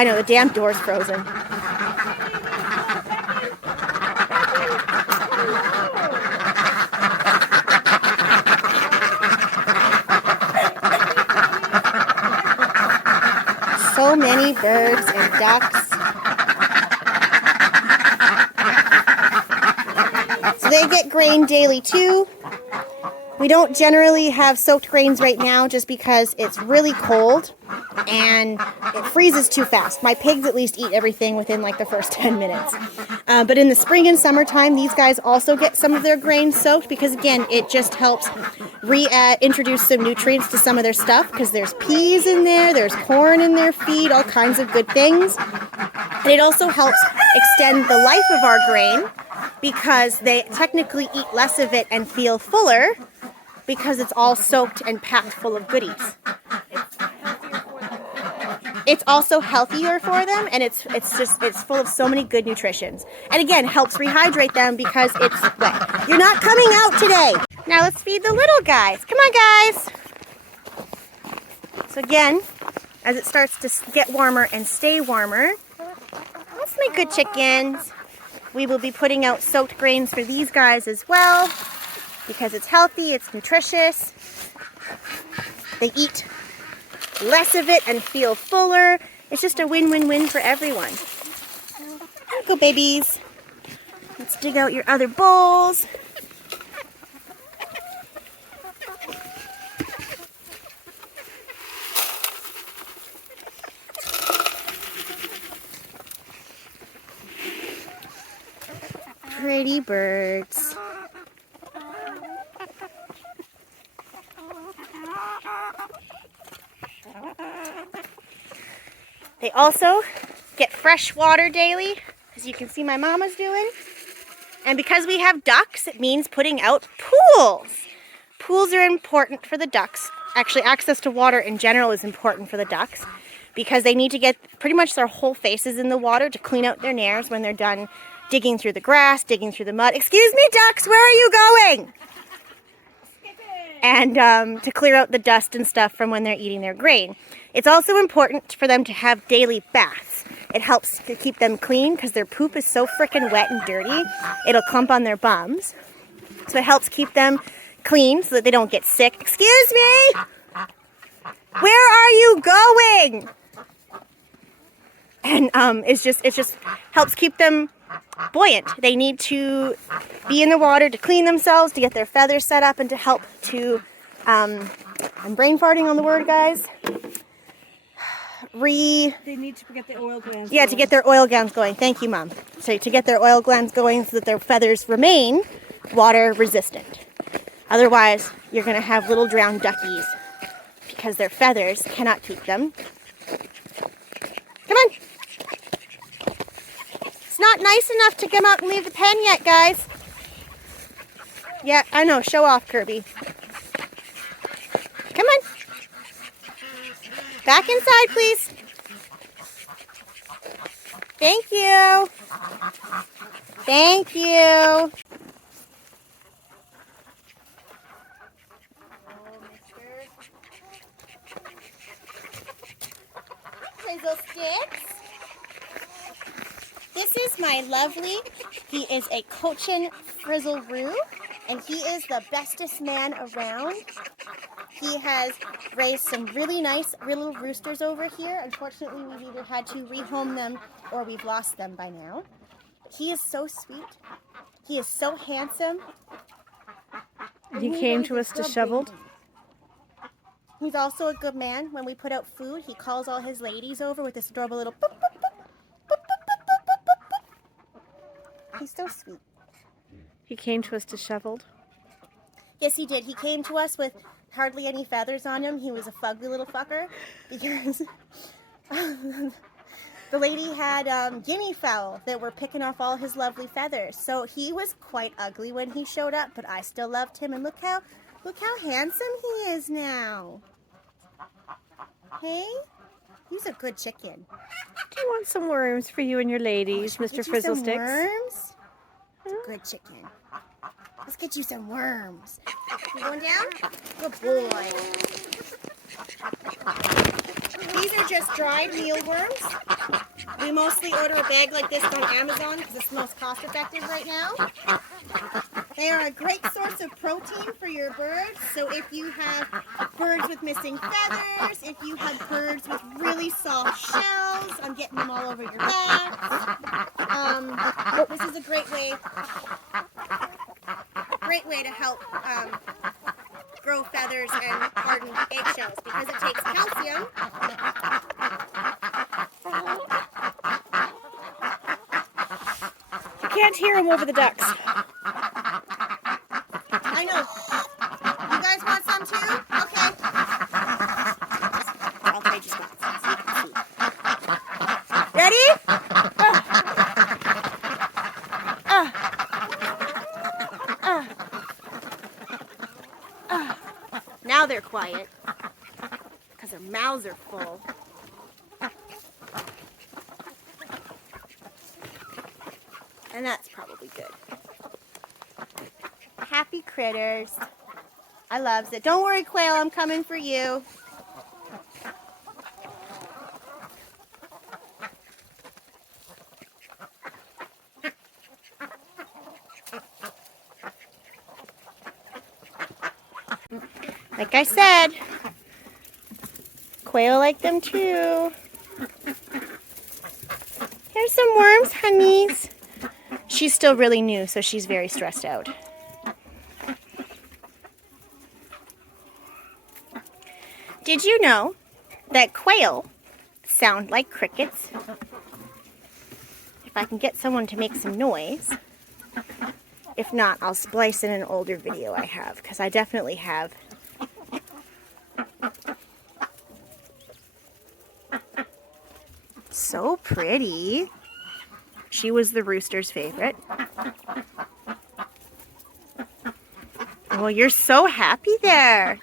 I know, the damn door's frozen. So many birds and ducks. So they get grain daily too. We don't generally have soaked grains right now just because it's really cold and it freezes too fast. My pigs at least eat everything within like the first 10 minutes. But in the spring and summertime, these guys also get some of their grain soaked because, again, it just helps reintroduce some nutrients to some of their stuff because there's peas in there, there's corn in their feed, all kinds of good things. And it also helps extend the life of our grain because they technically eat less of it and feel fuller because it's all soaked and packed full of goodies. It's also healthier for them, and it's full of so many good nutritions. And again, helps rehydrate them because it's wet. You're not coming out today. Now let's feed the little guys. Come on, guys. So again, as it starts to get warmer and stay warmer, that's my good chickens. We will be putting out soaked grains for these guys as well because it's healthy, it's nutritious. They eat less of it and feel fuller. It's just a win-win-win for everyone. There you go, babies. Let's dig out your other bowls. Pretty birds. They also get fresh water daily, as you can see my mama's doing. And because we have ducks, it means putting out pools. Pools are important for the ducks. Actually, access to water in general is important for the ducks because they need to get pretty much their whole faces in the water to clean out their nares when they're done digging through the grass, digging through the mud. Excuse me, ducks, where are you going? And to clear out the dust and stuff from when they're eating their grain. It's also important for them to have daily baths. It helps to keep them clean because their poop is so freaking wet and dirty, it'll clump on their bums. So it helps keep them clean so that they don't get sick. Excuse me? Where are you going? And it just helps keep them buoyant. They need to be in the water to clean themselves, to get their feathers set up, and to help to, I'm brain farting on the word, guys. They need to get the oil glands going. To get their oil glands going. Thank you, Mom. So to get their oil glands going so that their feathers remain water resistant. Otherwise, you're going to have little drowned duckies because their feathers cannot keep them. Come on. It's not nice enough to come out and leave the pen yet, guys. Yeah, I know. Show off, Kirby. Come on. Back inside, please. Thank you. Thank you. Frizzle Sticks. This is my lovely, he is a Cochin Frizzle-Roo, and he is the bestest man around. He has raised some really nice little roosters over here. Unfortunately, we've either had to rehome them or we've lost them by now. But he is so sweet. He is so handsome. He came to us disheveled. He's also a good man. When we put out food, he calls all his ladies over with this adorable little boop, boop, boop, boop, boop, boop, boop. He's so sweet. He came to us disheveled. Yes, he did. He came to us with hardly any feathers on him. He was a fugly little fucker because the lady had guinea fowl that were picking off all his lovely feathers. So he was quite ugly when he showed up, but I still loved him. And look how handsome he is now. Hey, he's a good chicken. Do you want some worms for you and your ladies, Mr. Frizzle Sticks? Worms? It's a good chicken. Let's get you some worms. You going down? Good boy. These are just dried mealworms. We mostly order a bag like this on Amazon because it's the most cost effective right now. They are a great source of protein for your birds. So if you have birds with missing feathers, if you have birds with really soft shells, I'm getting them all over your back. This is a great way to help grow feathers and harden eggshells because it takes calcium. You can't hear him over the ducks. I know. You guys want some too? Okay. I'll trade you spots so you can see. Ready? Now they're quiet because their mouths are full. And that's probably good. Happy critters. I loves it. Don't worry, Quail, I'm coming for you. Like I said, Quail like them too. Here's some worms, honeys. She's still really new, so she's very stressed out. Did you know that quail sound like crickets? If I can get someone to make some noise. If not, I'll splice in an older video I have, because I definitely have. So pretty. She was the rooster's favorite. Well, you're so happy there.